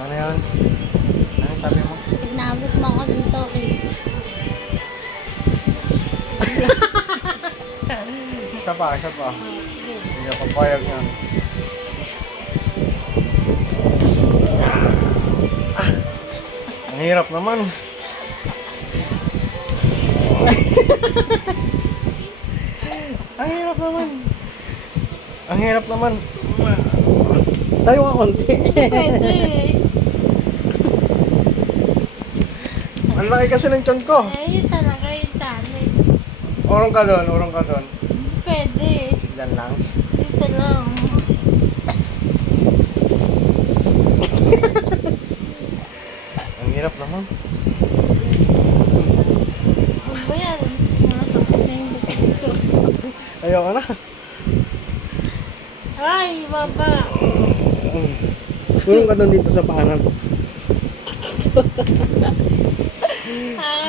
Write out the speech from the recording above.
Ano yun? Ano sabi mo? Pinabot mo ako dito, Chris. Isa pa, isa pa. Oh, sige. Hindi ako payag yan. Ang hirap naman. Ang hirap naman. Ang hirap naman. Tayo ka konti. Pwede. Ang laki kasi ng tiyan ko. Eh, yun talaga yung challenge. Urong ka doon, urong ka doon. Pwede. Diyan lang. Dito lang. Ang hirap naman. Ano ba yan? Sumasakit na yung likod ko. Ayoko na. Ay, baba. Urong ka doon dito sa paanan. Ay.